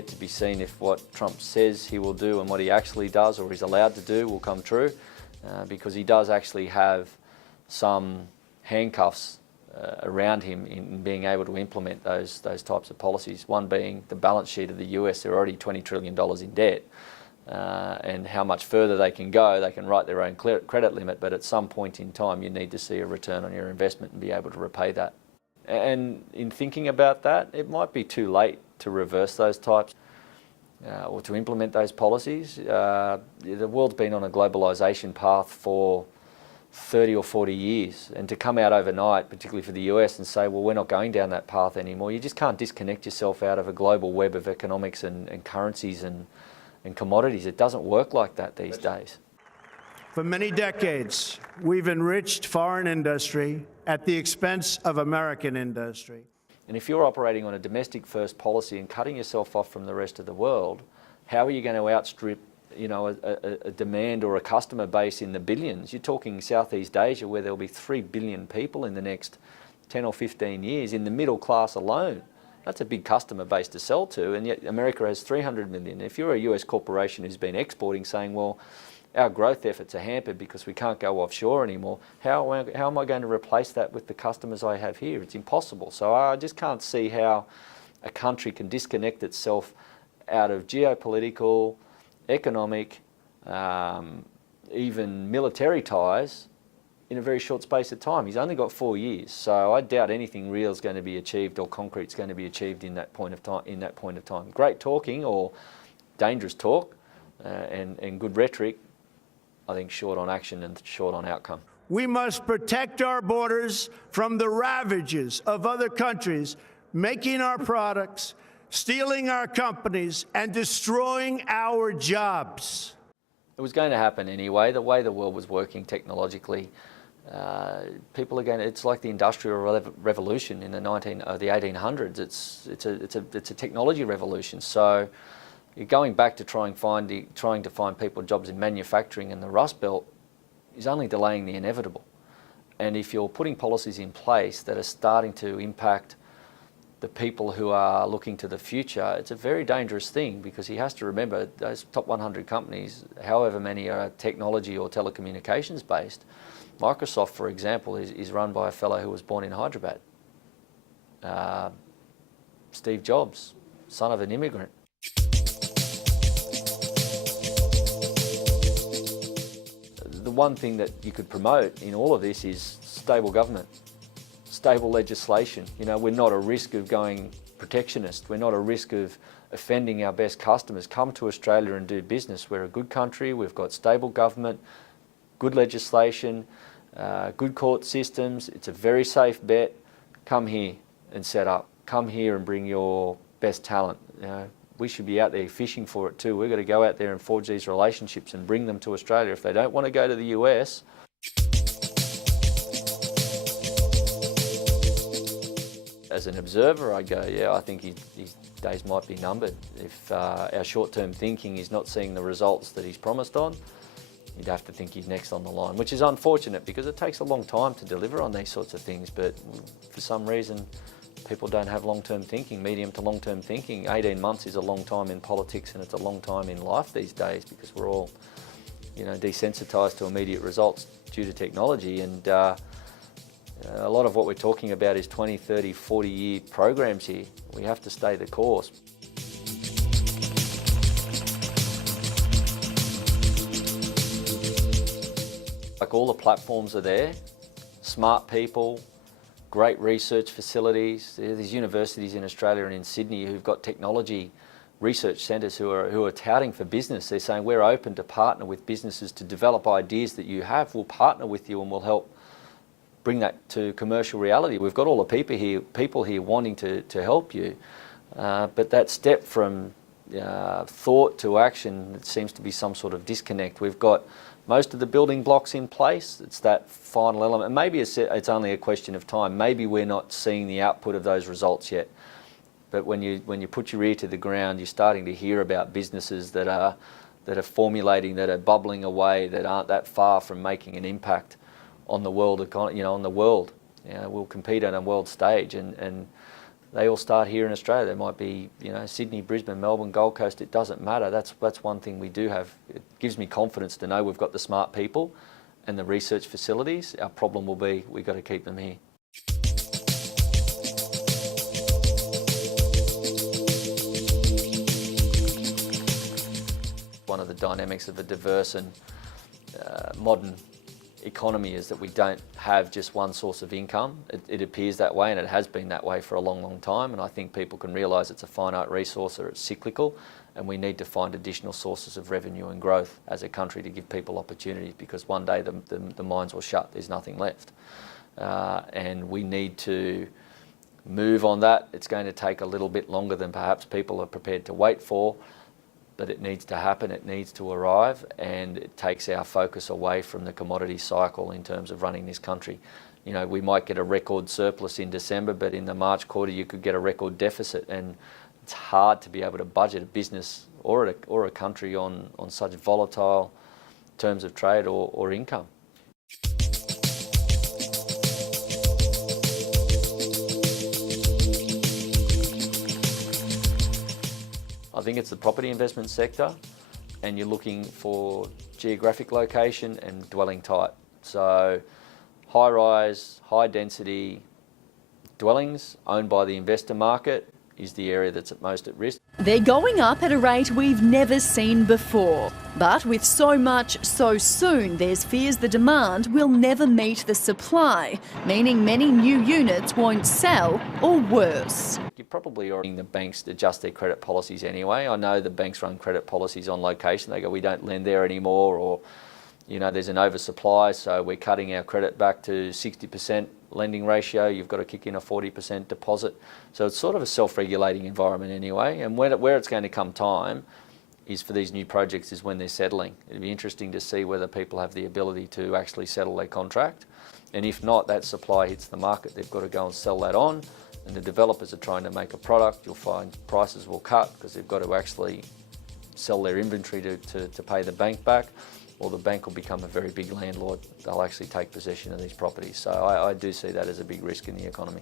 yet to be seen if what Trump says he will do and what he actually does or is allowed to do will come true, because he does actually have some handcuffs around him in being able to implement those types of policies. One being the balance sheet of the US. They're already $20 trillion in debt, and how much further they can go. They can write their own credit limit, but at some point in time you need to see a return on your investment and be able to repay that. And in thinking about that, it might be too late to reverse those types or to implement those policies. The world's been on a globalisation path for 30 or 40 years, and to come out overnight, particularly for the US, and say, well, we're not going down that path anymore, you just can't disconnect yourself out of a global web of economics and currencies and commodities. It doesn't work like that these days. For many decades, we've enriched foreign industry at the expense of American industry. And if you're operating on a domestic-first policy and cutting yourself off from the rest of the world, how are you going to outstrip, you know, a demand or a customer base in the billions? You're talking Southeast Asia, where there'll be 3 billion people in the next 10 or 15 years in the middle class alone. That's a big customer base to sell to, and yet America has 300 million. If you're a US corporation who's been exporting, saying, well, our growth efforts are hampered because we can't go offshore anymore, how am I going to replace that with the customers I have here? It's impossible. So I just can't see how a country can disconnect itself out of geopolitical, economic, even military ties in a very short space of time. He's only got 4 years, so I doubt anything real is going to be achieved or concrete is going to be achieved in that point of time. Great talking or dangerous talk and good rhetoric, I think short on action and short on outcome. We must protect our borders from the ravages of other countries making our products, stealing our companies, and destroying our jobs. It was going to happen anyway. The way the world was working technologically, people are going to, it's like the Industrial Revolution in the 1800s. It's a technology revolution. So you're going back to trying to find people jobs in manufacturing in the Rust Belt is only delaying the inevitable. And if you're putting policies in place that are starting to impact the people who are looking to the future, it's a very dangerous thing, because he has to remember those top 100 companies, however many are technology or telecommunications based. Microsoft, for example, is run by a fellow who was born in Hyderabad. Steve Jobs, son of an immigrant. The one thing that you could promote in all of this is stable government, stable legislation. You know, we're not at risk of going protectionist. We're not at risk of offending our best customers. Come to Australia and do business. We're a good country. We've got stable government, good legislation, good court systems. It's a very safe bet. Come here and set up. Come here and bring your best talent. You know, we should be out there fishing for it too. We've got to go out there and forge these relationships and bring them to Australia. If they don't want to go to the US, as an observer, I go, yeah, I think his days might be numbered. If our short-term thinking is not seeing the results that he's promised on, you'd have to think he's next on the line, which is unfortunate because it takes a long time to deliver on these sorts of things. But for some reason, people don't have long-term thinking, medium to long-term thinking. 18 months is a long time in politics, and it's a long time in life these days, because we're all, you know, desensitized to immediate results due to technology. And a lot of what we're talking about is 20, 30, 40-year programs here. We have to stay the course. Like, all the platforms are there, smart people, great research facilities. There's universities in Australia and in Sydney who've got technology research centres who are touting for business. They're saying, we're open to partner with businesses to develop ideas that you have. We'll partner with you and we'll help bring that to commercial reality. We've got all the people here wanting to help you. But that step from thought to action, it seems to be some sort of disconnect. We've got most of the building blocks in place. It's that final element. Maybe it's only a question of time. Maybe we're not seeing the output of those results yet. But when you put your ear to the ground, you're starting to hear about businesses that are formulating, that are bubbling away, that aren't that far from making an impact on the world. You know, on the world. You know, we'll compete on a world stage, and they all start here in Australia. There might be, Sydney, Brisbane, Melbourne, Gold Coast. It doesn't matter. That's one thing we do have. It gives me confidence to know we've got the smart people and the research facilities. Our problem will be we've got to keep them here. One of the dynamics of a diverse and modern economy is that we don't have just one source of income. It appears that way, and it has been that way for a long, long time, and I think people can realise it's a finite resource or it's cyclical, and we need to find additional sources of revenue and growth as a country to give people opportunities, because one day the mines will shut, there's nothing left. And we need to move on that. It's going to take a little bit longer than perhaps people are prepared to wait for, but it needs to happen, it needs to arrive, and it takes our focus away from the commodity cycle in terms of running this country. We might get a record surplus in December, but in the March quarter you could get a record deficit, and it's hard to be able to budget a business or a country on such volatile terms of trade or income. I think it's the property investment sector, and you're looking for geographic location and dwelling type. So high-rise, high-density dwellings owned by the investor market is the area that's most at risk. They're going up at a rate we've never seen before. But with so much so soon, there's fears the demand will never meet the supply, meaning many new units won't sell, or worse. You're probably already seeing the banks adjust their credit policies anyway. I know the banks run credit policies on location. They go, we don't lend there anymore, or there's an oversupply, so we're cutting our credit back to 60% lending ratio. You've got to kick in a 40% deposit. So it's sort of a self-regulating environment anyway. And where it's going to come time is for these new projects is when they're settling. It'd be interesting to see whether people have the ability to actually settle their contract. And if not, that supply hits the market. They've got to go and sell that on. And the developers are trying to make a product. You'll find prices will cut because they've got to actually sell their inventory to pay the bank back, or the bank will become a very big landlord. They'll actually take possession of these properties. So I do see that as a big risk in the economy.